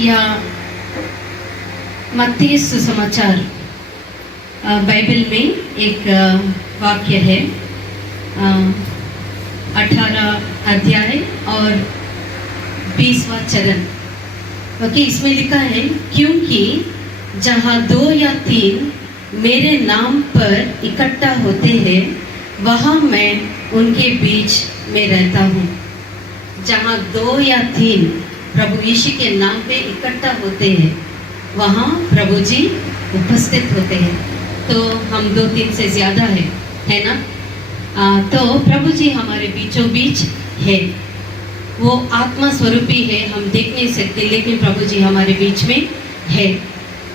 या मत्ती सुसमाचार बाइबल में एक वाक्य है, 18 अध्याय और 20वां चरण। ओके, इसमें लिखा है, क्योंकि जहाँ 2 या 3 मेरे नाम पर इकट्ठा होते हैं, वहाँ मैं उनके बीच में रहता हूँ। जहाँ 2 या 3 प्रभु यीशु के नाम पे इकट्ठा होते हैं, वहाँ प्रभु जी उपस्थित होते हैं। तो हम 2-3 से ज़्यादा है ना? तो प्रभु जी हमारे बीचों बीच है। वो आत्मा स्वरूपी है, हम देख नहीं सकते, लेकिन प्रभु जी हमारे बीच में है।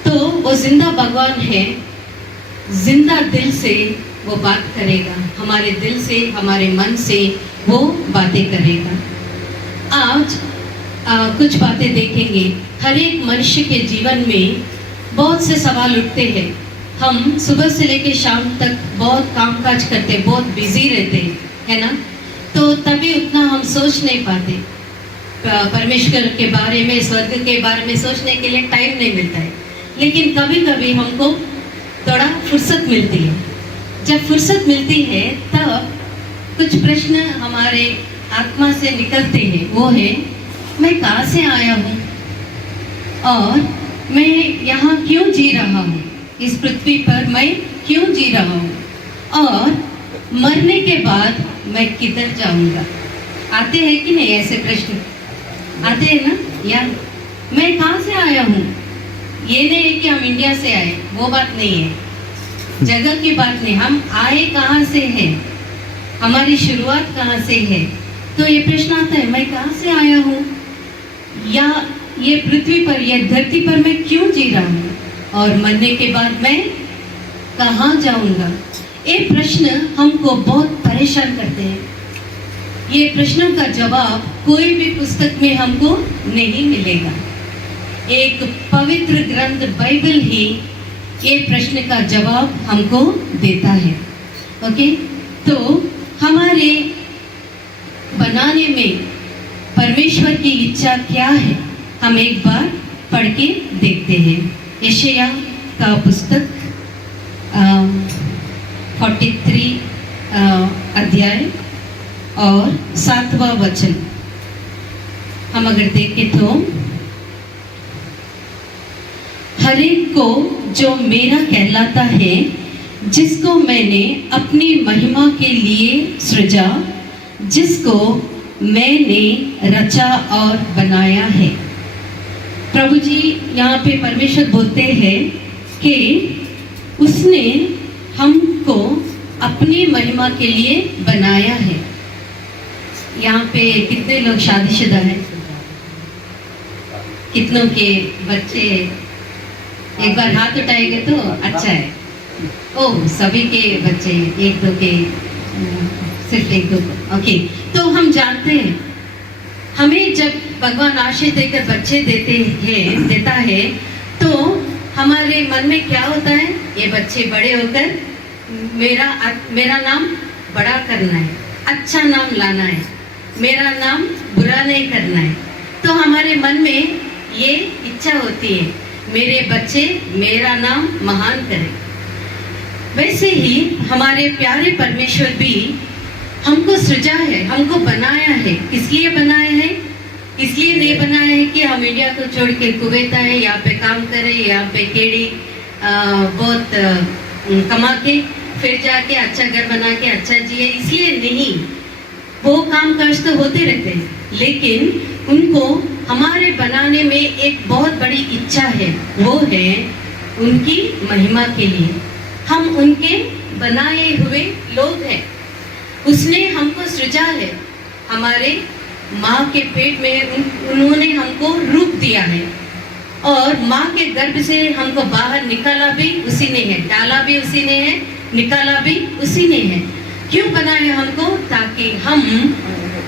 तो वो जिंदा भगवान है, जिंदा दिल से वो बात करेगा, हमारे दिल से, हमारे मन से वो बातें करेगा। आज कुछ बातें देखेंगे। हर एक मनुष्य के जीवन में बहुत से सवाल उठते हैं। हम सुबह से लेकर शाम तक बहुत कामकाज करते, बहुत बिजी रहते है ना? तो तभी उतना हम सोच नहीं पाते, परमेश्वर के बारे में, स्वर्ग के बारे में सोचने के लिए टाइम नहीं मिलता है। लेकिन कभी कभी हमको थोड़ा फुर्सत मिलती है। जब फुर्सत मिलती है तब कुछ प्रश्न हमारे आत्मा से निकलते हैं। वो है, मैं कहाँ से आया हूँ और मैं यहाँ क्यों जी रहा हूँ, इस पृथ्वी पर मैं क्यों जी रहा हूँ, और मरने के बाद मैं किधर जाऊँगा। आते हैं कि नहीं ऐसे प्रश्न? आते हैं ना? या मैं कहाँ से आया हूँ? ये नहीं है कि हम इंडिया से आए, वो बात नहीं है, जगह की बात नहीं, हम आए कहाँ से हैं, हमारी शुरुआत कहाँ से है। तो ये प्रश्न आता है, मैं कहाँ से आया हूँ, या ये पृथ्वी पर, ये धरती पर मैं क्यों जी रहा हूँ, और मरने के बाद मैं कहाँ जाऊँगा। ये प्रश्न हमको बहुत परेशान करते हैं। ये प्रश्नों का जवाब कोई भी पुस्तक में हमको नहीं मिलेगा। एक पवित्र ग्रंथ बाइबल ही ये प्रश्न का जवाब हमको देता है। ओके, तो हमारे बनाने में परमेश्वर की इच्छा क्या है, हम एक बार पढ़ के देखते हैं। यशायाह का पुस्तक 43 अध्याय और 7वां वचन हम अगर देखें तो, हर एक को जो मेरा कहलाता है, जिसको मैंने अपनी महिमा के लिए सृजा, जिसको मैंने रचा और बनाया है। प्रभु जी यहाँ पे परमेश्वर बोलते हैं कि उसने हमको अपनी महिमा के लिए बनाया है। यहाँ पे कितने लोग शादीशुदा हैं? कितनों के बच्चे? एक बार हाथ उठाएंगे तो अच्छा है। ओह, सभी के बच्चे, 1-2 के, सिर्फ 1-2। ओके, तो हम जानते हैं, हमें जब भगवान आशीष देकर बच्चे देता है, तो हमारे मन में क्या होता है, ये बच्चे बड़े होकर मेरा नाम बड़ा करना है, अच्छा नाम लाना है, मेरा नाम बुरा नहीं करना है। तो हमारे मन में ये इच्छा होती है, मेरे बच्चे मेरा नाम महान करें। वैसे ही हमारे प्यारे परमेश्वर भी हमको सृजा है, हमको बनाया है। किस लिए बनाया है? इसलिए नहीं बनाया है कि हम इंडिया को छोड़ के कुवैत आए, यहाँ पे काम करें, यहाँ पे केड़ी बहुत कमा के फिर जाके अच्छा घर बना के अच्छा जिए, इसलिए नहीं। वो काम काज तो होते रहते हैं, लेकिन उनको हमारे बनाने में एक बहुत बड़ी इच्छा है, वो है उनकी महिमा के लिए। हम उनके बनाए हुए लोग हैं। उसने हमको सृजा है, हमारे माँ के पेट में उन्होंने हमको रूप दिया है, और माँ के गर्भ से हमको बाहर निकाला भी उसी ने है, डाला भी उसी ने है, निकाला भी उसी ने है। क्यों बनाया हमको? ताकि हम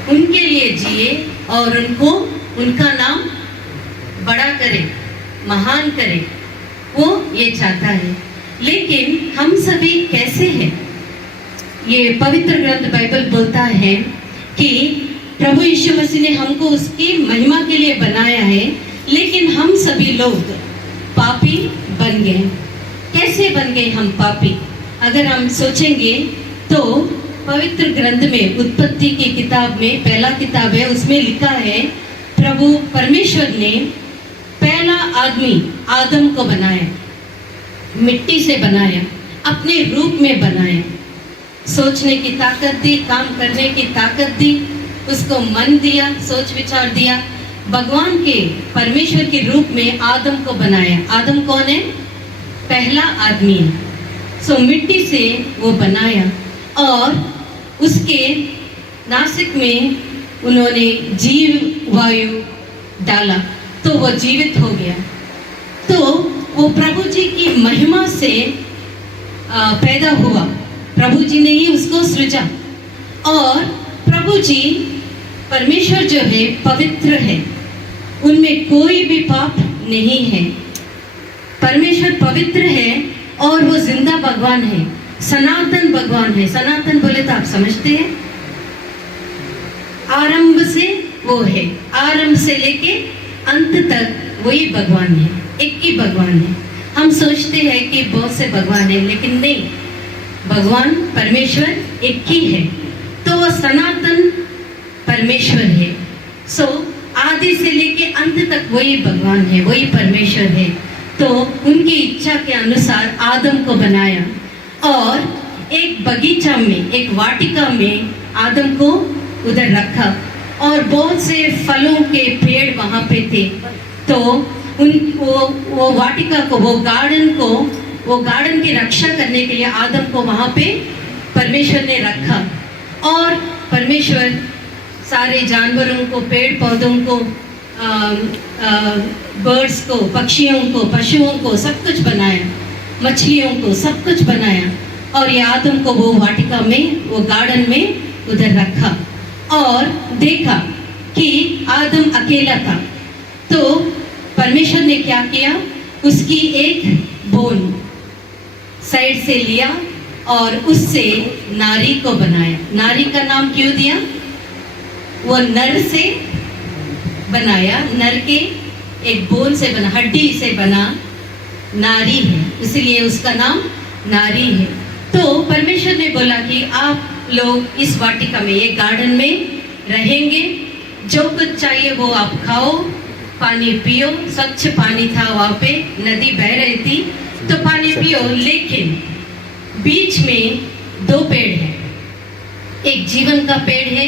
उनके लिए जिए और उनका नाम बड़ा करें, महान करें, वो ये चाहता है। लेकिन हम सभी कैसे हैं? ये पवित्र ग्रंथ बाइबल बोलता है कि प्रभु यीशु मसीह ने हमको उसकी महिमा के लिए बनाया है, लेकिन हम सभी लोग पापी बन गए। कैसे बन गए हम पापी? अगर हम सोचेंगे तो पवित्र ग्रंथ में उत्पत्ति की किताब में पहला किताब है, उसमें लिखा है प्रभु परमेश्वर ने पहला आदमी आदम को बनाया, मिट्टी से बनाया, अपने रूप में बनाया, सोचने की ताकत दी, काम करने की ताकत दी, उसको मन दिया, सोच विचार दिया, भगवान के परमेश्वर के रूप में आदम को बनाया। आदम कौन है? पहला आदमी है। सो मिट्टी से वो बनाया और उसके नासिक में उन्होंने जीव वायु डाला तो वो जीवित हो गया। तो वो प्रभु जी की महिमा से पैदा हुआ, प्रभु जी ने ही उसको सृजा। और प्रभु जी परमेश्वर जो है पवित्र है, उनमें कोई भी पाप नहीं है। परमेश्वर पवित्र है और वो जिंदा भगवान है, सनातन भगवान है। सनातन बोले तो आप समझते हैं, आरंभ से वो है, आरंभ से लेके अंत तक वही भगवान है, एक ही भगवान है। हम सोचते हैं कि बहुत से भगवान है, लेकिन नहीं, भगवान परमेश्वर एक ही है। तो वो सनातन परमेश्वर है। सो आदि से लेके अंत तक वही भगवान है, वही परमेश्वर है। तो उनकी इच्छा के अनुसार आदम को बनाया और एक बगीचा में, एक वाटिका में आदम को उधर रखा और बहुत से फलों के पेड़ वहाँ पे थे। तो वो वाटिका को, वो गार्डन की रक्षा करने के लिए आदम को वहाँ पे परमेश्वर ने रखा। और परमेश्वर सारे जानवरों को, पेड़ पौधों को, बर्ड्स को, पक्षियों को, पशुओं को सब कुछ बनाया, मछलियों को सब कुछ बनाया। और ये आदम को वो वाटिका में, वो गार्डन में उधर रखा और देखा कि आदम अकेला था। तो परमेश्वर ने क्या किया, उसकी एक बोन साइड से लिया और उससे नारी को बनाया। नारी का नाम क्यों दिया? वो नर से बनाया, नर के एक बोन से बना, हड्डी से बना नारी है, इसलिए उसका नाम नारी है। तो परमेश्वर ने बोला कि आप लोग इस वाटिका में, ये गार्डन में रहेंगे, जो कुछ चाहिए वो आप खाओ, पानी पियो। स्वच्छ पानी था वहाँ पे, नदी बह रही थी, तो पानी पियो। लेकिन बीच में दो पेड़ हैं, एक जीवन का पेड़ है,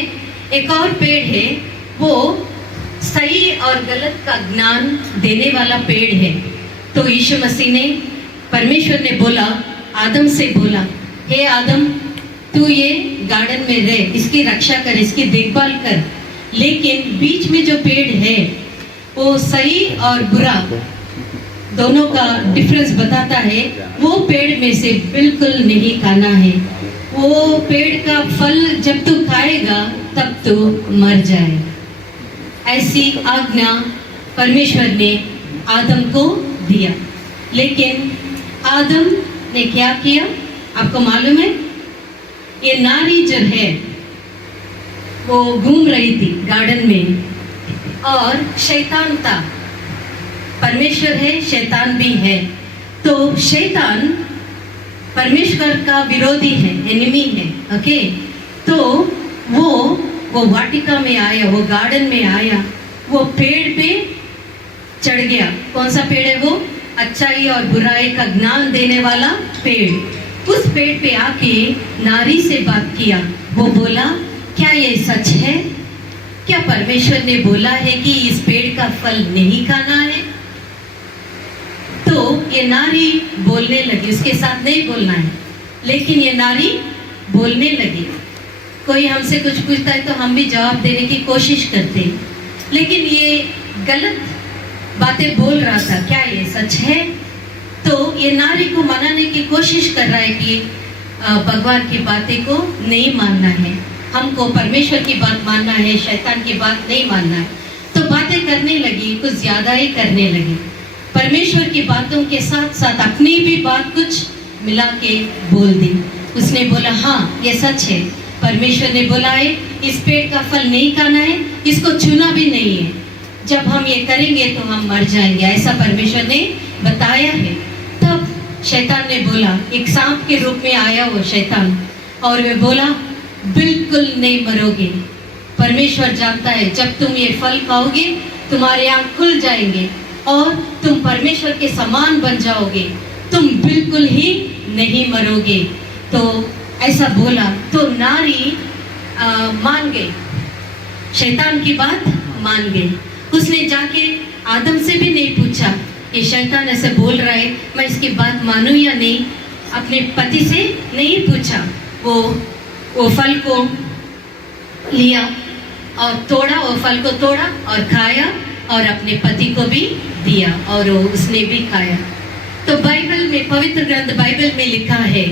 एक और पेड़ है वो सही और गलत का ज्ञान देने वाला पेड़ है। तो यीशु मसीह ने, परमेश्वर ने बोला, आदम से बोला, हे आदम, तू ये गार्डन में रह, इसकी रक्षा कर, इसकी देखभाल कर, लेकिन बीच में जो पेड़ है वो सही और बुरा दोनों का डिफरेंस बताता है, वो पेड़ में से बिल्कुल नहीं खाना है। वो पेड़ का फल जब तू खाएगा तब तू मर जाएगा। ऐसी आज्ञा परमेश्वर ने आदम को दिया। लेकिन आदम ने क्या किया, आपको मालूम है? ये नारी जो है वो घूम रही थी गार्डन में और शैतान था। परमेश्वर है, शैतान भी है। तो शैतान परमेश्वर का विरोधी है, एनिमी है। ओके, तो वो वाटिका में आया, वो गार्डन में आया, वो पेड़ पे चढ़ गया। कौन सा पेड़ है वो? अच्छाई और बुराई का ज्ञान देने वाला पेड़। उस पेड़ पे आके नारी से बात किया। वो बोला, क्या ये सच है? क्या परमेश्वर ने बोला है कि इस पेड़ का फल नहीं खाना है? तो ये नारी बोलने लगी, उसके साथ नहीं बोलना है, लेकिन ये नारी बोलने लगी। कोई हमसे कुछ पूछता है तो हम भी जवाब देने की कोशिश करते हैं, लेकिन ये गलत बातें बोल रहा था। क्या ये सच है? तो ये नारी को मनाने की कोशिश कर रहा है कि भगवान की बातें को नहीं मानना है, हमको परमेश्वर की बात मानना है, शैतान की बात नहीं मानना है। तो बातें करने लगी, कुछ ज्यादा ही करने लगी। परमेश्वर की बातों के साथ साथ अपनी भी बात कुछ मिला के बोल दी। उसने बोला, हाँ ये सच है परमेश्वर ने बोला है इस पेड़ का फल नहीं खाना है, इसको छूना भी नहीं है, जब हम ये करेंगे तो हम मर जाएंगे, ऐसा परमेश्वर ने बताया है। तब शैतान ने बोला, एक सांप के रूप में आया वो शैतान, और वे बोला बिल्कुल नहीं मरोगे। परमेश्वर जानता है जब तुम ये फल खाओगे तुम्हारे आँख खुल जाएंगे और तुम परमेश्वर के समान बन जाओगे, तुम बिल्कुल ही नहीं मरोगे। तो ऐसा बोला तो नारी मान गई, शैतान की बात मान गई। उसने जाके आदम से भी नहीं पूछा ये शैतान ऐसे बोल रहा है, मैं इसकी बात मानूं या नहीं। अपने पति से नहीं पूछा, वो फल को लिया और तोड़ा, वो फल को तोड़ा और खाया और अपने पति को भी दिया और उसने भी खाया। तो बाइबल में, पवित्र ग्रंथ बाइबल में लिखा है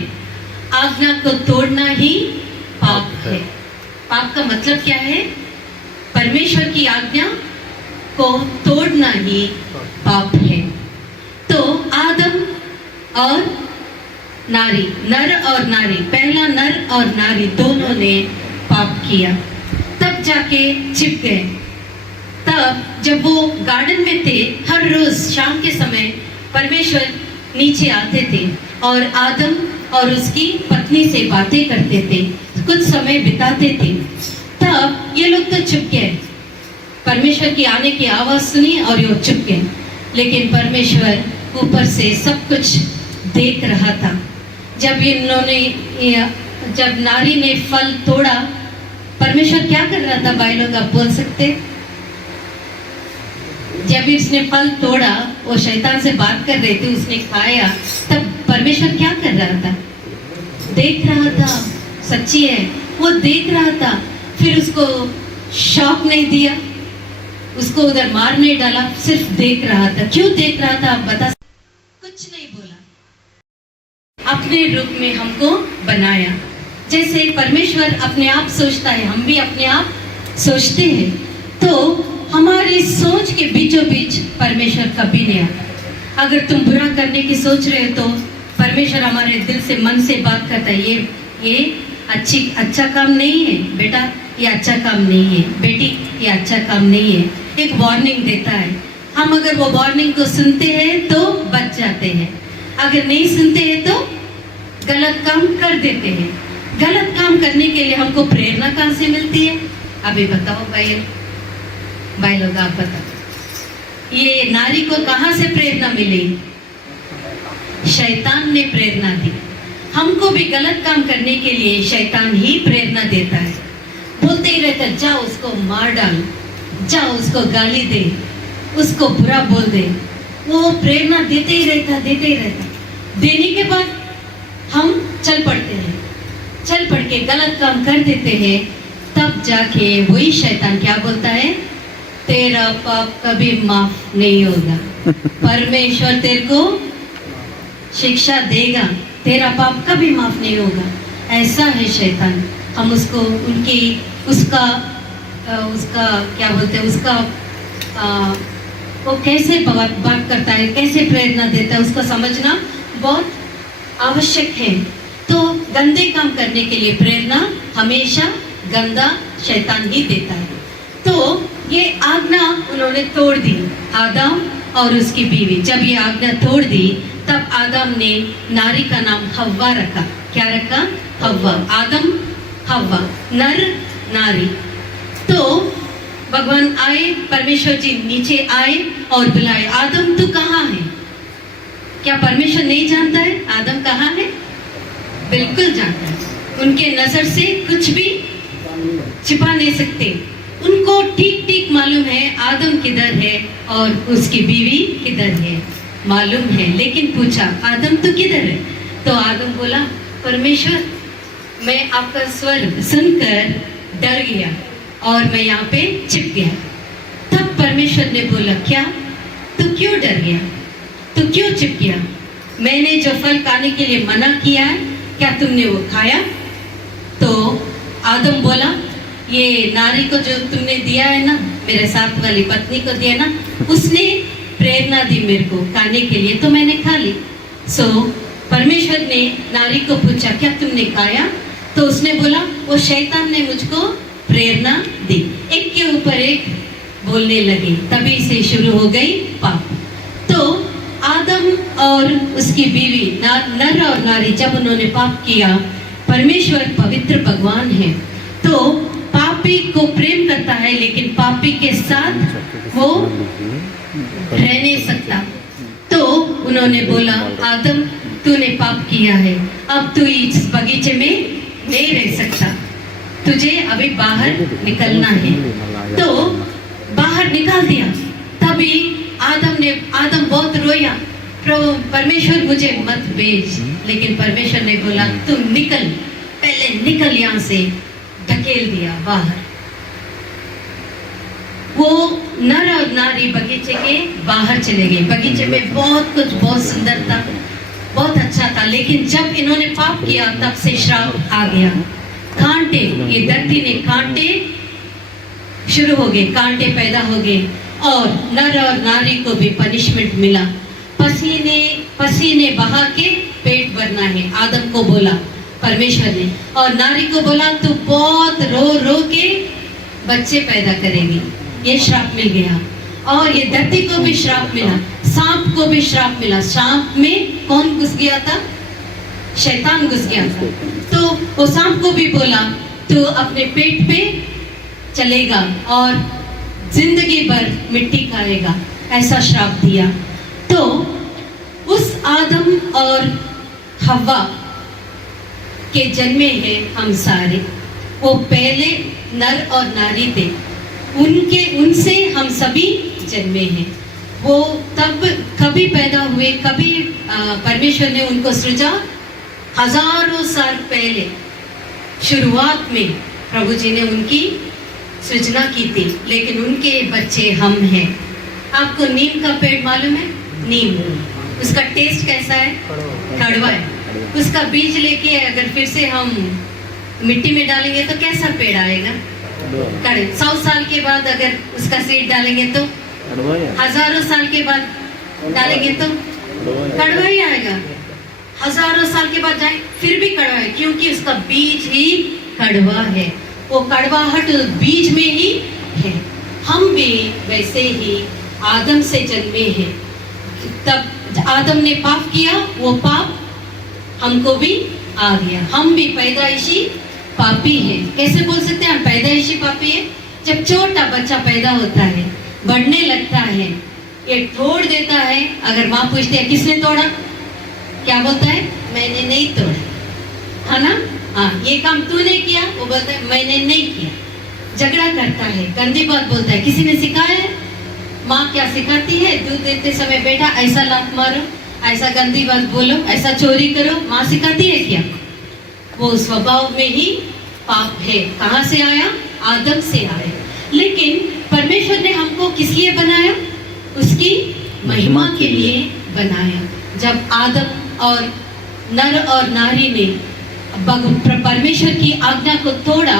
आज्ञा को तोड़ना ही पाप है। पाप का मतलब क्या है? परमेश्वर की आज्ञा को तोड़ना ही पाप है। तो आदम और नारी, नर और नारी, पहला नर और नारी दोनों ने पाप किया, तब जाके छिप गए। तब जब वो गार्डन में थे, हर रोज शाम के समय परमेश्वर नीचे आते थे और आदम और उसकी पत्नी से बातें करते थे, कुछ समय बिताते थे। तब ये लोग तो चुप गए, परमेश्वर की आने की आवाज सुनी और ये चुप गए। लेकिन परमेश्वर ऊपर से सब कुछ देख रहा था। जब नारी ने फल तोड़ा, परमेश्वर क्या कर रहा था भाई लोग, आप बोल सकते? जब इसने फल तोड़ा, वो शैतान से बात कर रहे थे, उसने खाया, तब परमेश्वर क्या कर रहा था? देख रहा था। सच्ची है, वो देख रहा था। फिर उसको शॉक नहीं दिया, उसको उधर मार नहीं डाला, सिर्फ देख रहा था। क्यों देख रहा था आप बता? कुछ नहीं बोला। अपने रूप में हमको बनाया। जैसे परमेश्वर अपने आप सोचता है, हम भी अपने आप सोचते हैं। तो हमारी सोच के बीचों बीच परमेश्वर कभी नहीं आता। अगर तुम बुरा करने की सोच रहे हो तो परमेश्वर हमारे दिल से, मन से बात करता है, ये अच्छा काम नहीं है बेटा, ये अच्छा काम नहीं है बेटी, ये अच्छा काम नहीं है। एक वार्निंग देता है। हम अगर वो वार्निंग को सुनते हैं तो बच जाते हैं, अगर नहीं सुनते हैं तो गलत काम कर देते हैं। गलत काम करने के लिए हमको प्रेरणा कहाँ से मिलती है? अभी बताओ भाई लोग, आप बताओ, ये नारी को कहाँ से प्रेरणा मिली? शैतान ने प्रेरणा दी। हमको भी गलत काम करने के लिए शैतान ही प्रेरणा देता है। बोलते ही रहता, जाओ उसको मार डाल, जाओ उसको गाली दे, उसको बुरा बोल दे। वो प्रेरणा देते ही रहता। देने के बाद हम चल पड़ के गलत काम कर देते हैं। तब जाके वही शैतान क्या बोलता है? तेरा पाप कभी माफ नहीं होगा, परमेश्वर तेरे को शिक्षा देगा, तेरा पाप कभी माफ नहीं होगा। ऐसा है शैतान। हम उसको उसका क्या बोलते हैं, वो कैसे बात करता है, कैसे प्रेरणा देता है, उसको समझना बहुत आवश्यक है। तो गंदे काम करने के लिए प्रेरणा हमेशा गंदा शैतान ही देता है। तो ये आज्ञा उन्होंने तोड़ दी, आदम और उसकी बीवी। जब ये आज्ञा तोड़ दी तब आदम ने नारी का नाम हव्वा रखा। क्या रखा? हव्वा। आदम हव्वा, नर नारी। तो भगवान आए, परमेश्वर जी नीचे आए और बुलाए, आदम तू कहाँ है? क्या परमेश्वर नहीं जानता है आदम कहाँ है? बिल्कुल जानता है। उनके नजर से कुछ भी छिपा नहीं सकते। उनको ठीक मालूम है आदम किधर है और उसकी बीवी किधर है, मालूम है। लेकिन पूछा, आदम तू किधर है? तो आदम बोला, परमेश्वर मैं आपका स्वर सुनकर डर गया और मैं यहाँ पे छिप गया। तब परमेश्वर ने बोला, क्या तू क्यों डर गया, तू क्यों छिप गया? मैंने जो फल खाने के लिए मना किया है, क्या तुमने वो खाया? तो आदम बोला, ये नारी को जो तुमने दिया है ना, मेरे साथ वाली पत्नी को दिया ना, उसने प्रेरणा दी मेरे को खाने के लिए, तो मैंने खा ली। परमेश्वर ने नारी को पूछा, क्या तुमने खाया? तो उसने बोला वो शैतान ने मुझको प्रेरणा दी, एक के ऊपर एक बोलने लगे, तभी से शुरू हो गई पाप। तो आदम और उसकी बीवी नर और नारी जब उन्होंने पाप किया, परमेश्वर पवित्र भगवान है, तो पापी को प्रेम करता है, लेकिन पापी के साथ वो रह नहीं सकता। तो उन्होंने बोला आदम तूने पाप किया है, अब तू इस बगीचे में नहीं रह सकता, तुझे अभी बाहर निकलना है। तो बाहर निकाल दिया। तभी आदम बहुत रोया, प्रभु परमेश्वर मुझे मत भेज, लेकिन परमेश्वर ने बोला तुम निकल, पहले निकल यहाँ से, धकेल दिया बाहर। वो नर और नारी बगीचे के बाहर चले गए। बगीचे में बहुत कुछ बहुत सुंदर था, बहुत अच्छा था, लेकिन जब इन्होंने पाप किया तब से श्राप आ गया। कांटे, ये धरती ने कांटे शुरू हो गए, कांटे पैदा हो गए, और नर और नारी को भी पनिशमेंट मिला। पसीने बहा के पेट भरना है, आदम को बोला परमेश्वर ने, और नारी को बोला तू बहुत रो रो के बच्चे पैदा करेगी। ये श्राप मिल गया, और ये धरती को भी श्राप मिला, सांप को भी श्राप मिला। सांप में कौन घुस गया था? शैतान घुस गया था। तो वो सांप को भी बोला तू अपने पेट पे चलेगा और जिंदगी भर मिट्टी खाएगा, ऐसा श्राप दिया। तो उस आदम और हव्वा के जन्मे हैं हम सारे। वो पहले नर और नारी थे, उनसे हम सभी जन्मे हैं। वो तब कभी पैदा हुए, कभी परमेश्वर ने उनको सृजा हजारों साल पहले, शुरुआत में प्रभु जी ने उनकी सृजना की थी, लेकिन उनके बच्चे हम हैं। आपको नीम का पेड़ मालूम है? नीम, उसका टेस्ट कैसा है? कड़वा है। उसका बीज लेके अगर फिर से हम मिट्टी में डालेंगे तो कैसा पेड़ आएगा? कड़वे। 100 साल के बाद अगर उसका सीड डालेंगे तो, हजारों साल के बाद डालेंगे तो कड़वा ही आएगा। हजारों साल के बाद जाए फिर भी कड़वा है, क्योंकि उसका बीज ही कड़वा है। वो कड़वाहट बीज में ही है। हम भी वैसे ही आदम से जन्मे हैं। तब आदम ने पाप किया, वो पाप हमको भी आ गया। हम भी पैदाइशी पापी हैं। कैसे बोल सकते हैं हम पैदाइशी पापी हैं? जब छोटा बच्चा पैदा होता है, बढ़ने लगता है, ये तोड़ देता है, अगर माँ पूछती है किसने तोड़ा, क्या बोलता है? मैंने नहीं तोड़ा, है ना? हाँ, ये काम तूने किया, वो बोलता है मैंने नहीं किया। झगड़ा करता है, गंदी बात बोलता है, किसी ने सिखाया है? माँ क्या सिखाती है? दूध देते समय बेटा ऐसा लात मारो, ऐसा गंदी बात बोलो, ऐसा चोरी करो, माँ सिखाती है क्या? वो स्वभाव में ही पाप है। कहाँ से आया? आदम से आया। लेकिन परमेश्वर ने हमको किस लिए बनाया? उसकी महिमा के लिए बनाया। जब आदम और नर और नारी ने परमेश्वर की आज्ञा को तोड़ा,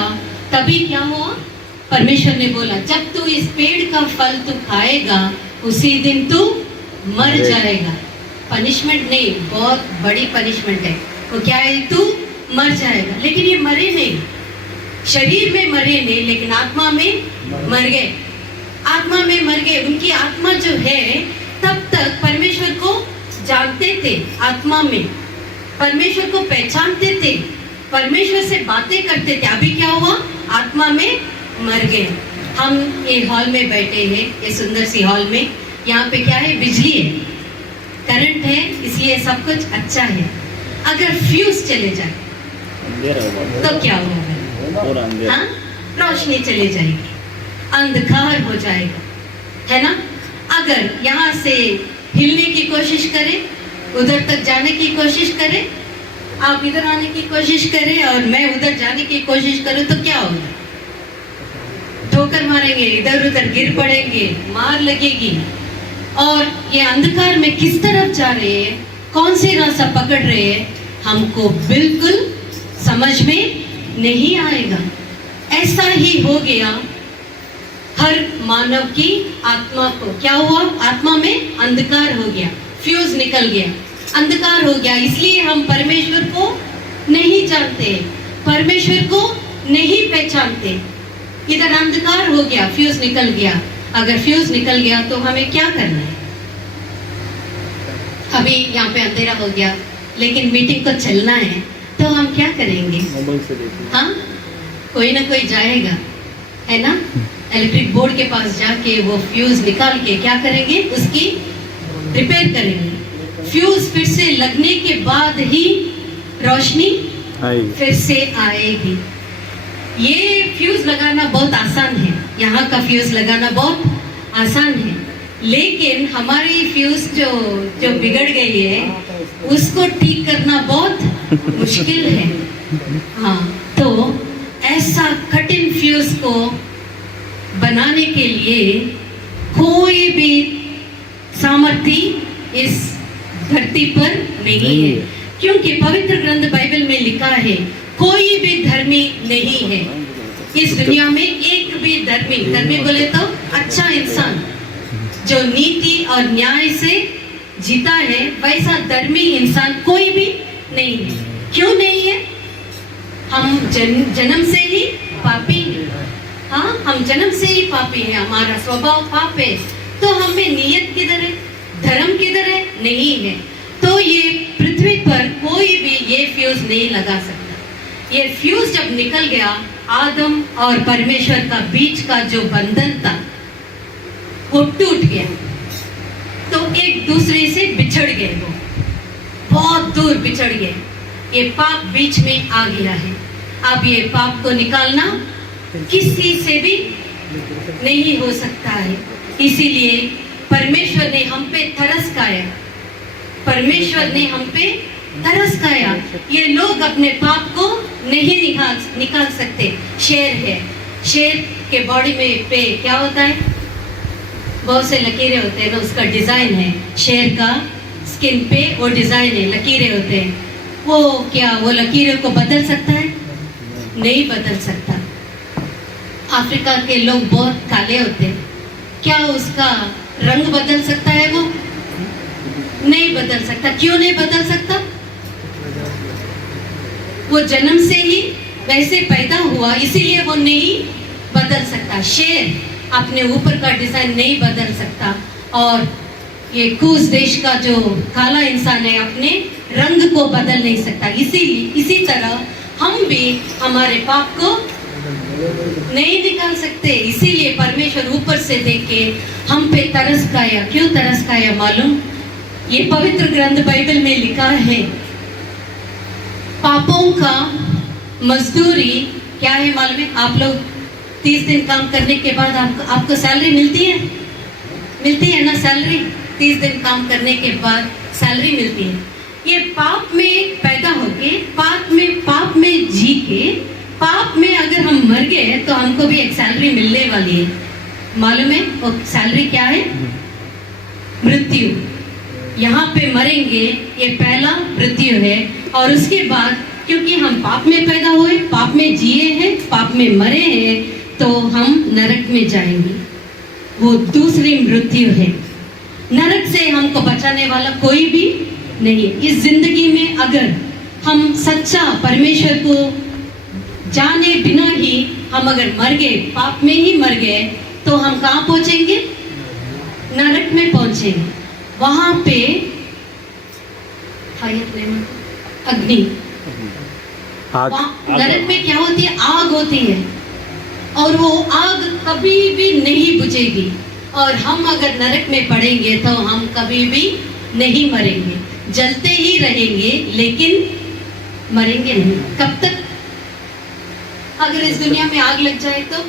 तभी क्या हुआ? परमेश्वर ने बोला जब तू इस पेड़ का फल तू खाएगा, उसी दिन तू मर जाएगा। पनिशमेंट नहीं, बहुत बड़ी पनिशमेंट है। वो क्या है? तू मर जाएगा। लेकिन ये मरे नहीं, शरीर में मरे नहीं, लेकिन आत्मा में मर गए। आत्मा में मर गए। उनकी आत्मा जो है तब तक परमेश्वर को जानते थे, आत्मा में परमेश्वर को पहचानते थे, परमेश्वर से बातें करते थे। अभी क्या हुआ? आत्मा में मर गए। हम ये हॉल में बैठे हैं, ये सुंदर सी हॉल में, यहाँ पे क्या है? बिजली है, करंट है, इसलिए सब कुछ अच्छा है। अगर फ्यूज चले जाए तो क्या होगा? हाँ, रोशनी चली जाएगी, अंधकार हो जाएगा, है ना? अगर यहाँ से हिलने की कोशिश करें, उधर तक जाने की कोशिश करें, आप इधर आने की कोशिश करें और मैं उधर जाने की कोशिश करूं, तो क्या होगा? ठोकर मारेंगे, इधर उधर गिर पड़ेंगे, मार लगेगी। और ये अंधकार में किस तरफ जा रहे हैं, कौन से रास्ता पकड़ रहे हैं, हमको बिल्कुल समझ में नहीं आएगा। ऐसा ही हो गया हर मानव की आत्मा को। क्या हुआ? आत्मा में अंधकार हो गया, फ्यूज निकल गया, अंधकार हो गया। इसलिए हम परमेश्वर को नहीं जानते। परमेश्वर को नहीं पहचानते। इधर अंधकार हो गया, फ्यूज निकल गया। अगर फ्यूज निकल गया तो हमें क्या करना है? अभी यहाँ पे अंधेरा हो गया, लेकिन मीटिंग को चलना है, तो हम क्या करेंगे? हाँ, कोई ना कोई जाएगा, है ना? इलेक्ट्रिक बोर्ड के पास जाके वो फ्यूज निकाल के क्या करेंगे? उसकी रिपेयर करेंगे। फ्यूज फिर से लगने के बाद ही रोशनी फिर से आएगी। ये फ्यूज लगाना बहुत आसान है, यहाँ का फ्यूज लगाना बहुत आसान है, लेकिन हमारी फ्यूज जो बिगड़ गई है उसको ठीक करना बहुत मुश्किल है। हाँ, तो ऐसा कठिन फ्यूज को बनाने के लिए कोई भी सामर्थ्य इस धरती पर नहीं है, क्योंकि पवित्र ग्रंथ बाइबल में लिखा है कोई भी धर्मी नहीं है इस दुनिया में। एक भी धर्मी बोले तो अच्छा इंसान जो नीति और न्याय से जीता है, वैसा धर्मी इंसान कोई भी नहीं है। क्यों नहीं है? हम जन्म से ही पापी हैं। हाँ, हम जन्म से ही पापी हैं, हमारा स्वभाव पाप है। तो हमें नियत किधर है? धर्म किधर है? नहीं है। तो ये पृथ्वी पर कोई भी ये फ्यूज नहीं लगा सकता। ये फ्यूज जब निकल गया, आदम और परमेश्वर का बीच का जो बंधन था वो टूट गया, तो एक दूसरे से बिछड़ गए, वो बहुत दूर बिछड़ गए। ये पाप बीच में आ गया है। अब ये पाप को निकालना किसी से भी नहीं हो सकता है। इसीलिए परमेश्वर ने हम पे तरस खाया, परमेश्वर ने हम पे तरस खाया। ये लोग अपने पाप को नहीं निकाल सकते। शेर है, शेर के बॉडी में पे क्या होता है? बहुत से लकीरें होते हैं ना, उसका डिजाइन है। शेर का स्किन पे वो डिजाइन है, लकीरें होते हैं। वो क्या वो लकीरों को बदल सकता है? नहीं बदल सकता। अफ्रीका के लोग बहुत काले होते हैं, क्या उसका रंग बदल सकता है? वो नहीं बदल सकता। क्यों नहीं बदल सकता? वो जन्म से ही वैसे पैदा हुआ, इसीलिए वो नहीं बदल सकता। शेर अपने ऊपर का डिजाइन नहीं बदल सकता, और ये कूस देश का जो काला इंसान है अपने रंग को बदल नहीं सकता। इसी तरह हम भी हमारे पाप को नहीं निकाल सकते। इसीलिए परमेश्वर ऊपर से देख के हम पे तरस खाया। क्यों तरस खाया मालूम? ये पवित्र ग्रंथ बाइबल में लिखा है, पापों का मजदूरी क्या है मालूम है? आप लोग 30 दिन काम करने के बाद आपको सैलरी मिलती है ना? सैलरी 30 दिन काम करने के बाद सैलरी मिलती है। ये पाप में पैदा होके, पाप में जी के, पाप में अगर हम मर गए तो हमको भी एक सैलरी मिलने वाली है। मालूम है वो सैलरी क्या है? मृत्यु। यहाँ पे मरेंगे, ये पहला मृत्यु है। और उसके बाद क्योंकि हम पाप में पैदा हुए, पाप में जिए हैं, पाप में मरे हैं, तो हम नरक में जाएंगे। वो दूसरी मृत्यु है। नरक से हमको बचाने वाला कोई भी नहीं है। इस जिंदगी में अगर हम सच्चा परमेश्वर को जाने बिना ही हम अगर मर गए, पाप में ही मर गए, तो हम कहाँ पहुंचेंगे? नरक में पहुंचेंगे। वहां पे अग्नि, नरक में क्या होती है? आग होती है, और वो आग कभी भी नहीं बुझेगी। और हम अगर नरक में पड़ेंगे तो हम कभी भी नहीं मरेंगे, जलते ही रहेंगे, लेकिन मरेंगे नहीं। कब तक? अगर इस दुनिया में आग लग जाए तो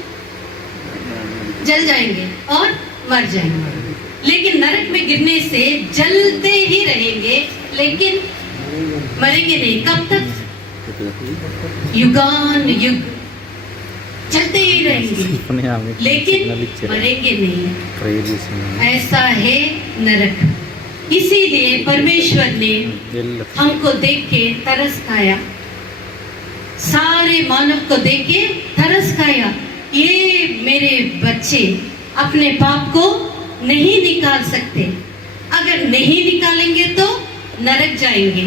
जल जाएंगे और मर जाएंगे, लेकिन नरक में गिरने से जलते ही रहेंगे, लेकिन मरेंगे नहीं। कब तक? युगान युग चलते ही रहेंगे, लेकिन मरेंगे नहीं। ऐसा है नरक। इसीलिए परमेश्वर ने हमको देख के तरस खाया, सारे मानव को देख के तरस खाया। ये मेरे बच्चे अपने पाप को नहीं निकाल सकते, अगर नहीं निकालेंगे तो नरक जाएंगे।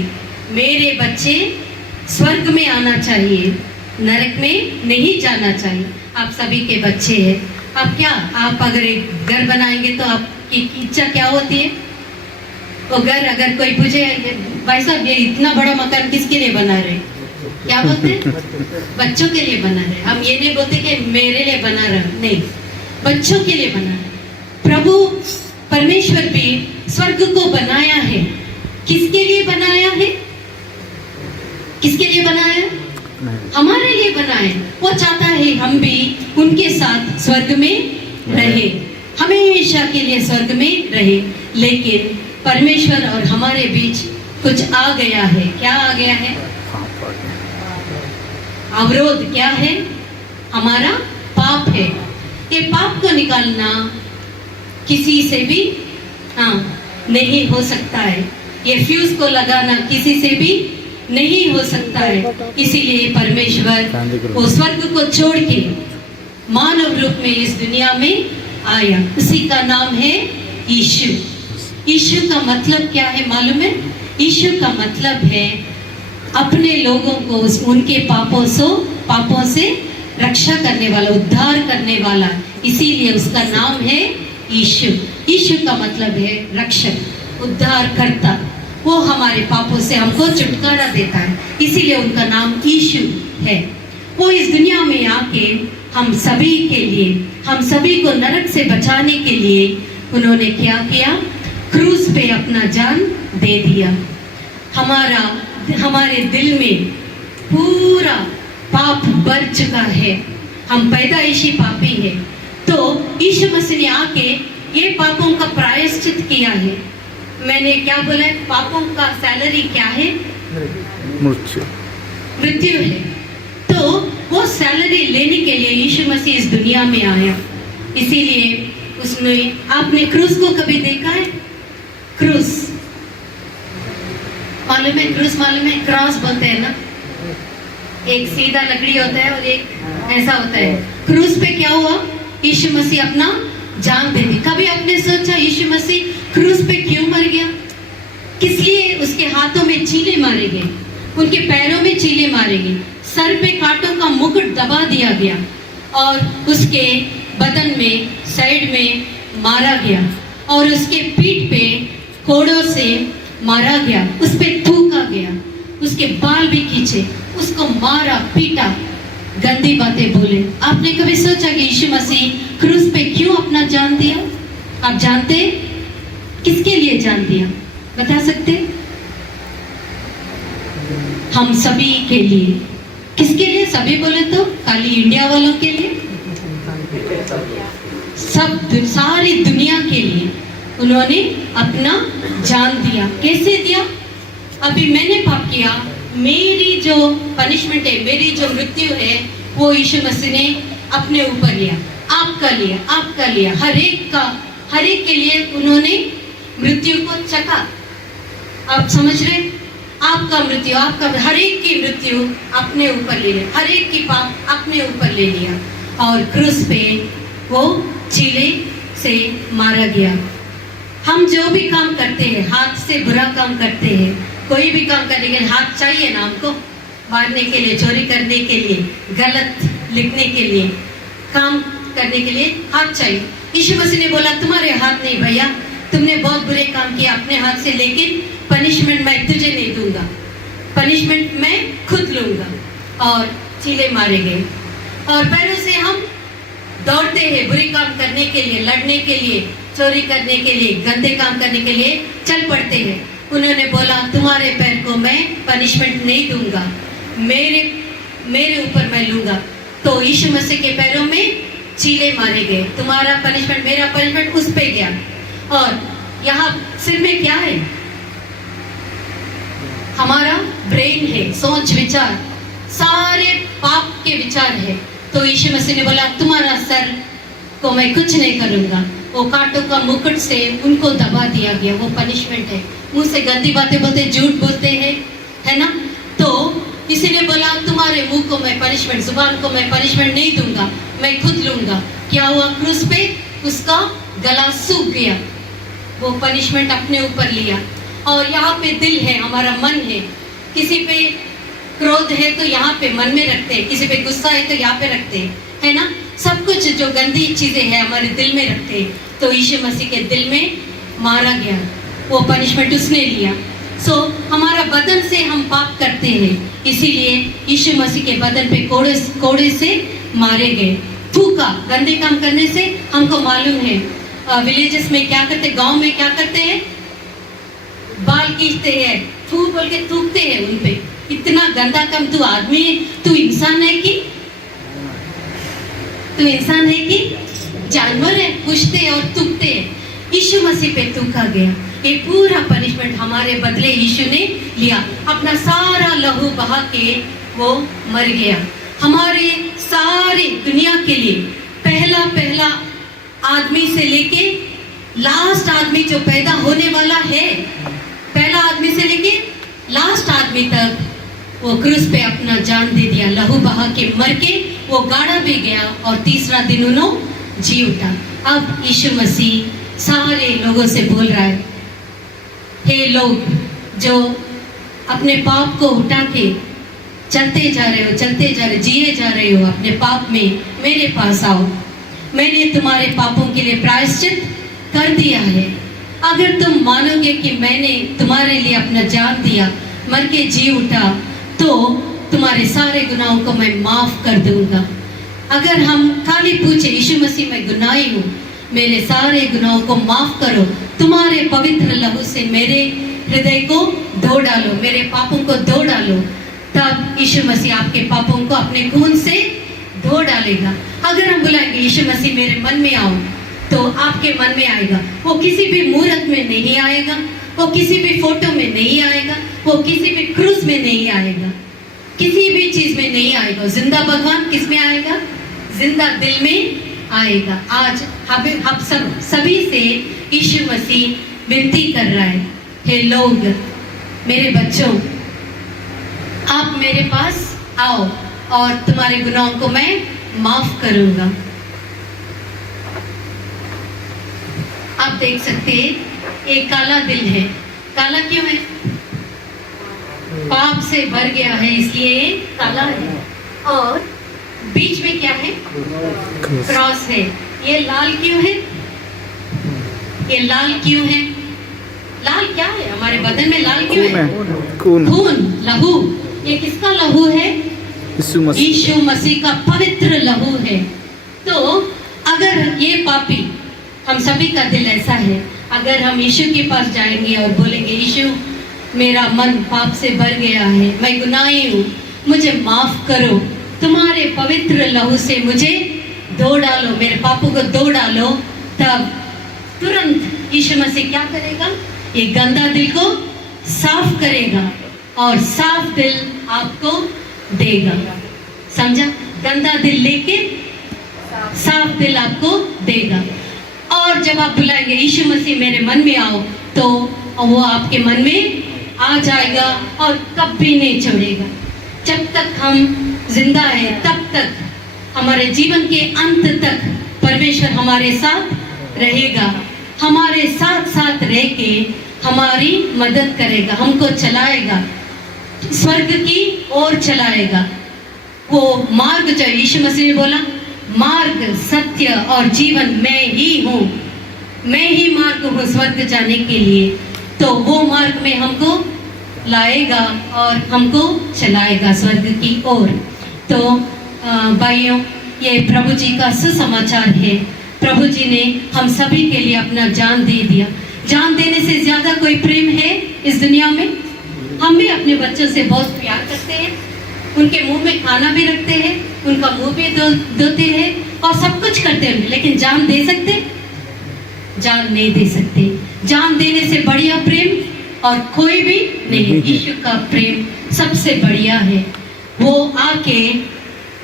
मेरे बच्चे स्वर्ग में आना चाहिए, नरक में नहीं जाना चाहिए। आप सभी के बच्चे हैं, आप अगर एक घर बनाएंगे तो आपकी इच्छा क्या होती है? वो घर अगर कोई पूछे भाई साहब ये इतना बड़ा मकान किसके लिए बना रहे, क्या बोलते हैं? बच्चों के लिए बना रहे। हम ये नहीं बोलते कि मेरे लिए बना रहे, नहीं, बच्चों के लिए बना रहे। प्रभु परमेश्वर भी स्वर्ग को बनाया है, किसके लिए बनाया है? किसके लिए बनाया है? हमारे लिए बनाए। वो चाहता है हम भी उनके साथ स्वर्ग में रहे, हमेशा के लिए स्वर्ग में रहे। लेकिन परमेश्वर और हमारे बीच कुछ आ गया है। क्या आ गया है? अवरोध क्या है? हमारा पाप है। ये पाप को निकालना किसी से भी नहीं हो सकता है। ये फ्यूज को लगाना किसी से भी नहीं हो सकता है। इसीलिए परमेश्वर वो स्वर्ग को छोड़ के मानव रूप में इस दुनिया में आया। उसी का नाम है यीशु। यीशु का मतलब क्या है मालूम है? यीशु का मतलब है अपने लोगों को उनके पापों से रक्षा करने वाला, उद्धार करने वाला। इसीलिए उसका नाम है यीशु। यीशु का मतलब है रक्षक, उद्धार करता। वो हमारे पापों से हमको छुटकारा देता है, इसीलिए उनका नाम यीशु है। वो इस दुनिया में आके हम सभी के लिए, हम सभी को नरक से बचाने के लिए उन्होंने क्या किया? क्रूस पे अपना जान दे दिया। हमारे दिल में पूरा पाप भर चुका है, हम पैदाइशी पापी हैं। तो यीशु मसीह ने आके ये पापों का प्रायश्चित किया है। मैंने क्या बोला? पापों का सैलरी क्या है? मृत्यु है। तो वो सैलरी लेने के लिए यीशु मसीह इस दुनिया में आया। इसीलिए उसने, आपने क्रूस को कभी देखा है? क्रूस मालूम है? क्रूस मालूम है? क्रॉस बोलते हैं ना, एक सीधा लकड़ी होता है और एक ऐसा होता है। क्रूस पे क्या हुआ? यीशु मसीह अपना जान दे दी। कभी आपने सोचा यीशु मसीह क्रूस पे क्यों मर गया? किस लिए उसके हाथों में चीले मारे गए, उनके पैरों में चीले मारे गए, सर पे कांटों का मुकुट दबा दिया गया और उसके बदन में साइड में मारा गया और उसके पीठ पे कोड़ों से मारा गया, उस पे थूका गया, उसके बाल भी खींचे, उसको मारा पीटा, गंदी बातें बोले। आपने कभी सोचा कि यीशु मसीह क्रूस पे क्यों अपना जान दिया? आप जानते? किसके लिए जान दिया? बता सकते? हम सभी के लिए। किसके लिए? सभी बोले तो खाली इंडिया वालों के लिए? सारी दुनिया के लिए उन्होंने अपना जान दिया। कैसे दिया? अभी मैंने पाप किया, मेरी जो पनिशमेंट है, मेरी जो मृत्यु है, वो यीशु मसीह ने अपने ऊपर लिया, आपका लिया, हर एक के लिए उन्होंने मृत्यु को चखा। आप समझ रहे? आपका मृत्यु, हर एक की मृत्यु अपने ऊपर ले लिया, हर एक की पाप अपने ऊपर ले लिया और क्रूस पे वो चीले से मारा गया। हम जो भी काम करते हैं, हाथ से बुरा काम करते हैं, कोई भी काम करने के लिए हाथ चाहिए ना हमको, मारने के लिए, चोरी करने के लिए, गलत लिखने के लिए, काम करने के लिए हाथ चाहिए। यीशु मसीह ने बोला तुम्हारे हाथ नहीं भैया, तुमने बहुत बुरे काम किए अपने हाथ से, लेकिन पनिशमेंट मैं तुझे नहीं दूंगा, पनिशमेंट मैं खुद लूंगा। और चीले मारे गए। और पैरों से हम दौड़ते हैं बुरे काम करने के लिए, लड़ने के लिए, चोरी करने के लिए, गंदे काम करने के लिए चल पड़ते हैं। उन्होंने बोला तुम्हारे पैर को मैं पनिशमेंट नहीं दूंगा, मेरे ऊपर मैं लूंगा। तो यीशु मसीह के पैरों में चीले मारे गए। तुम्हारा पनिशमेंट, मेरा पनिशमेंट उस पे गया। और यहाँ सिर में क्या है? हमारा ब्रेन है, सोच विचार, सारे पाप के विचार है। तो यीशु मसीह ने बोला तुम्हारा सर को मैं कुछ नहीं करूंगा। वो कांटों का मुकुट से उनको दबा दिया गया, वो पनिशमेंट है। मुंह से गंदी बातें बोलते, झूठ बोलते हैं, है ना? तो किसी ने बोला तुम्हारे मुंह को मैं पनिशमेंट, जुबान को मैं पनिशमेंट नहीं दूंगा, मैं खुद लूंगा। क्या हुआ? क्रूस पे उसका गला सूख गया, वो पनिशमेंट अपने ऊपर लिया। और यहाँ पे दिल है, हमारा मन है, किसी पे क्रोध है तो यहाँ पे मन में रखते हैं, किसी पे गुस्सा है तो यहाँ पे रखते हैं, है ना। सब कुछ जो गंदी चीजें हैं हमारे दिल में रखते हैं। तो यीशु मसीह के दिल में मारा गया, वो पनिशमेंट उसने लिया। सो हमारा बदन से हम पाप करते हैं, इसीलिए यीशु मसीह के बदन पे कोड़े से मारे गए। थूका, गंदे काम करने से हमको मालूम है विलेजेस में क्या करते, गांव में क्या करते हैं, बाल खींचते हैं, थू बोल के थूकते हैं उन पे। इतना गंदा काम, तू आदमी, तू इंसान है कि जानवर है, पूछते और थूकते हैं। यीशु मसीह पे थूका गया, ये पूरा पनिशमेंट हमारे बदले यीशु ने लिया। अपना सारा लहू बहा के वो मर गया हमारे सारी दुनिया के लिए। पहला आदमी से लेके लास्ट आदमी जो पैदा होने वाला है, पहला आदमी से लेके लास्ट आदमी तक वो क्रूस पे अपना जान दे दिया, लहू बहा के मर के वो गाड़ा भी गया और तीसरा दिन उन्होंने जी उठा। अब यीशु मसीह सारे लोगों से बोल रहा है, हे लोग जो अपने पाप को उठा के चलते जा रहे, जिए जा रहे हो अपने पाप में, मेरे पास आओ। मैंने तुम्हारे पापों के लिए प्रायश्चित कर दिया है। अगर तुम मानोगे कि मैंने तुम्हारे लिए अपना जान दिया, मर के जी उठा, तो तुम्हारे सारे गुनाहों को मैं माफ कर दूंगा। अगर हम खाली पूछे, यीशु मसीह मैं गुनाही हूँ, मेरे सारे गुनाहों को माफ करो, तुम्हारे पवित्र लहू से मेरे हृदय को धो डालो, मेरे पापों को धो डालो, तब यीशु मसीह आपके पापों को अपने खून से धो डालेगा। अगर हम बुलाएंगे यीशु मसीह मेरे मन में आओ, तो आपके मन में आएगा। वो किसी भी मूर्त में नहीं आएगा, वो किसी भी फोटो में नहीं आएगा, वो किसी भी क्रूस में नहीं आएगा, किसी भी चीज में नहीं आएगा। जिंदा भगवान किस में आएगा? जिंदा दिल में आएगा। आज हम सभी से यीशु मसीह विनती कर रहा है, हे लोग, मेरे बच्चों, आप मेरे पास आओ और तुम्हारे गुनाहों को मैं माफ करूंगा। आप देख सकते हैं एक काला दिल है। काला क्यों है? पाप से भर गया है, इसलिए काला है। और बीच में क्या है? क्रॉस है। ये लाल क्यों है? ये लाल क्यों है? लाल क्या है? हमारे बदन में लाल क्यों है? खून, लहू। ये किसका लहू है? यीशु मसीह का पवित्र लहू है। तो अगर ये पापी, हम सभी का दिल ऐसा है, अगर हम यीशु के पास जाएंगे और बोलेंगे, यीशु मेरा मन पाप से भर गया है, मैं गुनाही हूँ, मुझे माफ करो, तुम्हारे पवित्र लहू से मुझे धो डालो, मेरे पापों को धो डालो, तब तुरंत यीशु मसीह क्या करेगा? ये गंदा दिल को साफ करेगा और साफ दिल आपको देगा। समझा? गंदा दिल लेके साफ दिल आपको देगा। और जब आप बुलाएंगे यीशु मसीह मेरे मन में आओ, तो वो आपके मन में आ जाएगा और कभी नहीं छोड़ेगा। जब तक हम जिंदा है, तब तक हमारे जीवन के अंत तक परमेश्वर हमारे साथ रहेगा, हमारे साथ साथ रह के हमारी मदद करेगा, हमको चलाएगा, स्वर्ग की ओर चलाएगा। वो मार्ग जो यीशु मसीह ने बोला, मार्ग, सत्य और जीवन मैं ही हूँ, मैं ही मार्ग हूँ स्वर्ग जाने के लिए। तो वो मार्ग में हमको लाएगा और हमको चलाएगा स्वर्ग की ओर। तो भाइयों, ये प्रभु जी का सुसमाचार है। प्रभु जी ने हम सभी के लिए अपना जान दे दिया। जान देने से ज्यादा कोई प्रेम है इस दुनिया में? हम भी अपने बच्चों से बहुत प्यार करते हैं, उनके मुंह में खाना भी रखते हैं, उनका मुंह भी धोते हैं और सब कुछ करते हैं, लेकिन जान दे सकते? जान नहीं दे सकते। जान देने से बढ़िया प्रेम और कोई भी नहीं। यीशु का प्रेम सबसे बढ़िया है। वो आके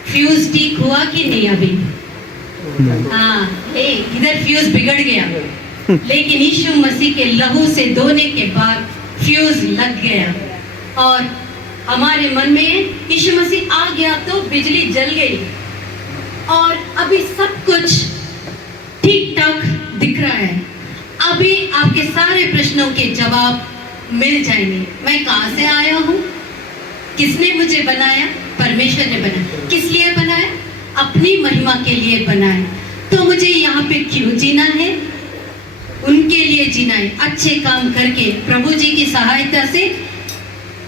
फ्यूज ठीक हुआ कि नहीं अभी? हाँ, इधर फ्यूज बिगड़ गया, लेकिन यीशु मसीह के लहू से धोने के बाद फ्यूज लग गया और हमारे मन में यीशु मसीह आ गया तो बिजली जल गई और अभी सब कुछ ठीक ठाक दिख रहा है। अभी आपके सारे प्रश्नों के जवाब मिल जाएंगे। मैं कहाँ से आया हूँ, किसने मुझे बनाया? परमेश्वर ने बनाया। किस लिए बनाया? अपनी महिमा के लिए बनाया। तो मुझे यहाँ पे क्यों जीना है? उनके लिए जीना है, अच्छे काम करके, प्रभु जी की सहायता से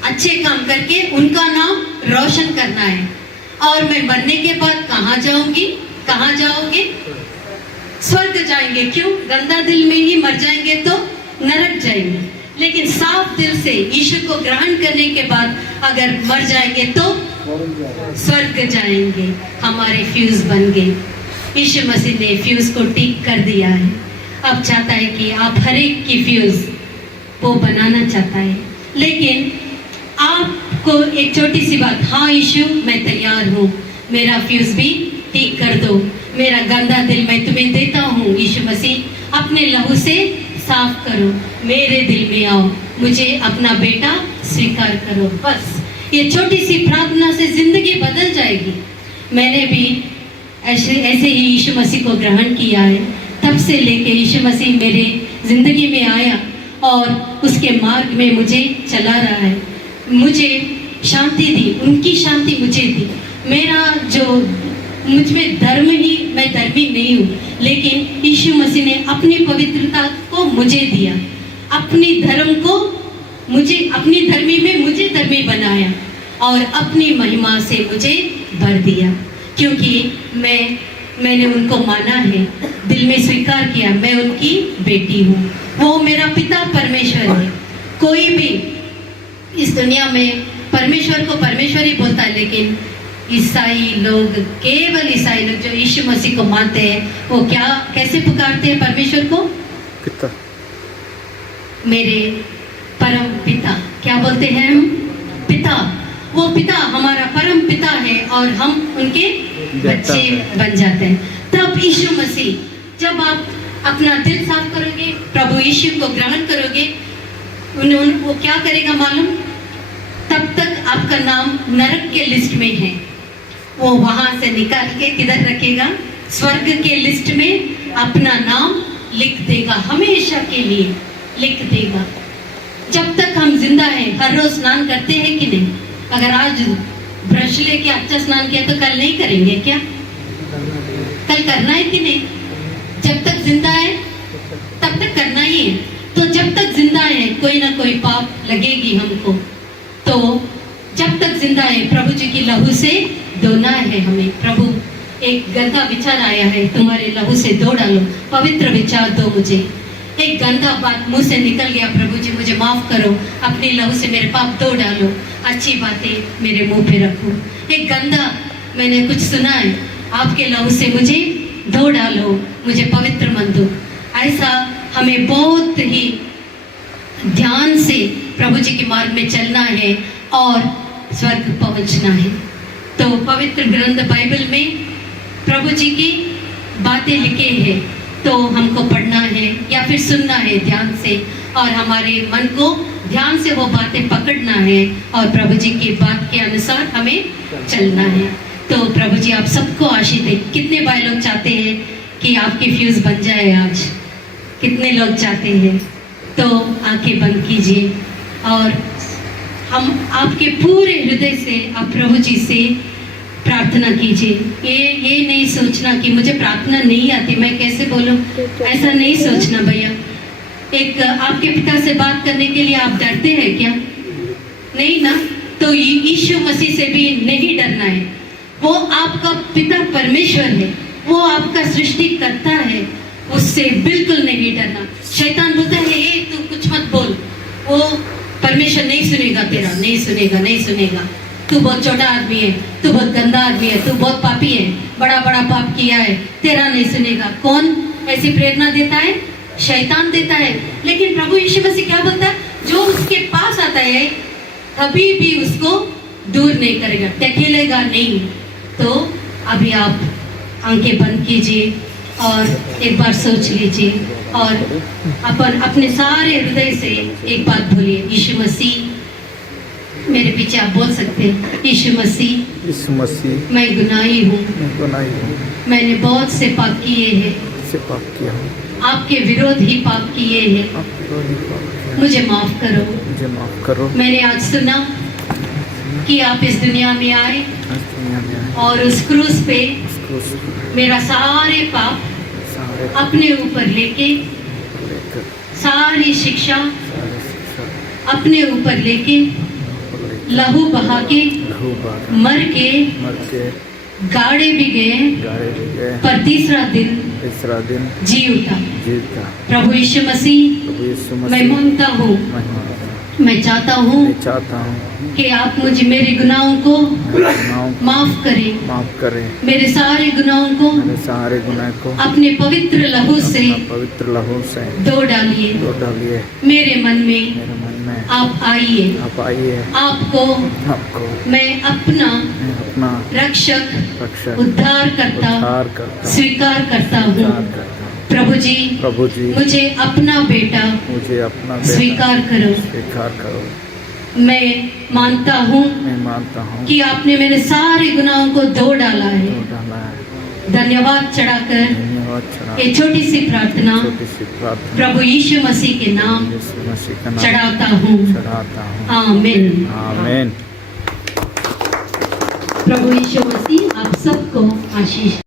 अच्छे काम करके उनका नाम रोशन करना है। और मैं मरने के बाद कहाँ जाऊंगी? कहाँ जाओगे? स्वर्ग जाएंगे। क्यों? गंदा दिल में ही मर जाएंगे तो नरक जाएंगे, लेकिन साफ दिल से यीशु को ग्रहण करने के बाद अगर मर जाएंगे तो स्वर्ग जाएंगे। हमारे फ्यूज बन गए। यीशु मसीह ने फ्यूज को ठीक कर दिया है। अब चाहता है कि आप हर एक की फ्यूज वो बनाना चाहता है। लेकिन आपको एक छोटी सी बात, हाँ यीशु मैं तैयार हूँ, मेरा फ्यूज भी ठीक कर दो, मेरा गंदा दिल मैं तुम्हें देता हूँ यीशु मसीह, अपने लहू से साफ करो, मेरे दिल में आओ, मुझे अपना बेटा स्वीकार करो। बस ये छोटी सी प्रार्थना से जिंदगी बदल जाएगी। मैंने भी ऐसे ही यीशु मसीह को ग्रहण किया है। तब से लेके यीशु मसीह मेरे जिंदगी में आया और उसके मार्ग में मुझे चला रहा है। मुझे शांति दी, उनकी शांति मुझे दी। मेरा जो मुझ में धर्म ही, मैं धर्मी नहीं हूँ, लेकिन यीशु मसीह ने अपनी पवित्रता को मुझे दिया, अपनी धर्म को मुझे, अपनी धर्मी में मुझे धर्मी बनाया और अपनी महिमा से मुझे भर दिया। क्योंकि मैंने उनको माना है, दिल में स्वीकार किया, मैं उनकी बेटी हूँ। वो मेरा पिता परमेश्वर है। कोई भी इस दुनिया में परमेश्वर को परमेश्वर ही बोलता है, लेकिन ईसाई लोग, केवल ईसाई लोग जो यीशु मसीह को मानते हैं, वो क्या कैसे पुकारते हैं परमेश्वर को? पिता। मेरे परम पिता। क्या बोलते हैं हम? पिता। वो पिता हमारा परम पिता है और हम उनके बच्चे बन जाते हैं। तब यीशु मसीह, जब आप अपना दिल साफ करोगे, प्रभु यीशु को ग्रहण करोगे, वो क्या करेगा मालूम? तब तक आपका नाम नरक के लिस्ट में है, वो वहां से निकाल के किधर रखेगा? स्वर्ग के लिस्ट में अपना नाम लिख देगा, हमेशा के लिए लिख देगा। जब तक हम जिंदा हैं, हर रोज स्नान करते हैं कि नहीं? अगर आज ब्रश लेके अच्छा स्नान किया तो कल नहीं करेंगे क्या? कल करना है कि नहीं? जब तक जिंदा है तब तक करना ही है। तो जब तक जिंदा है कोई ना कोई पाप लगेगी हमको। तो जब तक जिंदा है प्रभु जी की लहू से धोना है हमें। प्रभु एक गंदा विचार आया है, तुम्हारे लहू से धो डालो, पवित्र विचार दो मुझे। एक गंदा बात मुंह से निकल गया, प्रभु जी मुझे माफ करो, अपने लहू से मेरे पाप धो डालो, अच्छी बातें मेरे मुंह पे रखो। एक गंदा मैंने कुछ सुना है, आपके लहू से मुझे धो डालो, मुझे पवित्र मन दो। ऐसा हमें बहुत ही ध्यान से प्रभु जी के मार्ग में चलना है और स्वर्ग पहुंचना है। तो पवित्र ग्रंथ बाइबल में प्रभु जी की बातें लिखे हैं, तो हमको पढ़ना है या फिर सुनना है ध्यान से, और हमारे मन को ध्यान से वो बातें पकड़ना है और प्रभु जी की बात के अनुसार हमें चलना है। तो प्रभु जी आप सबको आशीष दे। कितने भाई लोग चाहते हैं कि आपकी फ्यूज बन जाए आज? कितने लोग चाहते हैं? तो आंखें बंद कीजिए और हम आपके पूरे हृदय से आप प्रभु जी से प्रार्थना कीजिए। ये नहीं सोचना कि मुझे प्रार्थना नहीं आती, मैं कैसे बोलूं, ऐसा नहीं सोचना भैया। एक आपके पिता से बात करने के लिए आप डरते हैं क्या? नहीं ना? तो यीशु मसीह से भी नहीं डरना है। वो आपका पिता परमेश्वर है, वो आपका सृष्टि करता है, उससे बिल्कुल नहीं डरना। शैतान बोलता है ये तू कुछ मत बोल, वो परमेश्वर नहीं सुनेगा तेरा, नहीं सुनेगा, नहीं सुनेगा। तू बहुत छोटा आदमी है, तू बहुत गंदा आदमी है, तू बहुत पापी है, बड़ा बड़ा पाप किया है, तेरा नहीं सुनेगा। कौन ऐसी प्रेरणा देता है? शैतान देता है। लेकिन प्रभु यीशु मसीह क्या बोलता है? जो उसके पास आता है कभी भी उसको दूर नहीं करेगा, टकेलेगा नहीं। तो अभी आप आंखें बंद कीजिए और एक बार सोच लीजिए और अपने सारे हृदय से एक बात बोलिए, यीशु मसीह। मेरे पीछे आप बोल सकते हैं, यीशु मसीह, यीशु मसीह, मैं गुनाही हूँ, मैंने बहुत से पाप किए हैं, आपके विरोध ही पाप किए हैं, मुझे माफ करो, मुझे माफ करो। मैंने आज सुना कि आप इस दुनिया में आए इस दुनिया में आए, और उस क्रूस पे उस क्रूस पर मेरा सारे पाप सारे अपने ऊपर लेके, लेकर सारी शिक्षा सारे शिक्षा अपने ऊपर लेके, को लेकर लहू बहा के, लहू बहा मर के, मर के गाड़े भी गए, गाड़े भी गए, पर तीसरा दिन तीसरा दिन जी उठा। जीता। प्रभु यीशु मसीह, प्रभु यीशु मैं मसीह, मांगता हूँ, मैं मांगता हूँ, मैं चाहता हूँ मैं चाहता हूँ कि आप मुझे मेरे गुनाहों को मेरे गुनाहों को माफ करें, माफ करें, मेरे सारे गुनाहों को मेरे सारे गुनाह को अपने पवित्र लहू से अपना पवित्र लहू से धो डालिए। धो डालिए। मेरे मन में मेरे मन में आप आइए। आप आइए, आपको आपको मैं अपना मैं अपना रक्षक, रक्षक उद्धारकर्ता उद्धार करता हूँ, स्वीकार करता हूँ। उद्धार करता हूँ। प्रभु जी, प्रभु जी, मुझे अपना बेटा मुझे अपना बेटा स्वीकार करो। स्वीकार करो। मैं मानता हूँ मैं मानता हूँ कि आपने मेरे सारे गुनाहों को धो डाला है। धो डाला है। धन्यवाद चढ़ाकर धन्यवाद चढ़ा ये छोटी सी प्रार्थना छोटी सी प्रार्थना प्रभु यीशु मसीह के नाम यीशु मसीह का नाम चढ़ाता हूँ। चढ़ाता हूँ। आमीन। आमीन। प्रभु यीशु मसीह आप सबको आशीष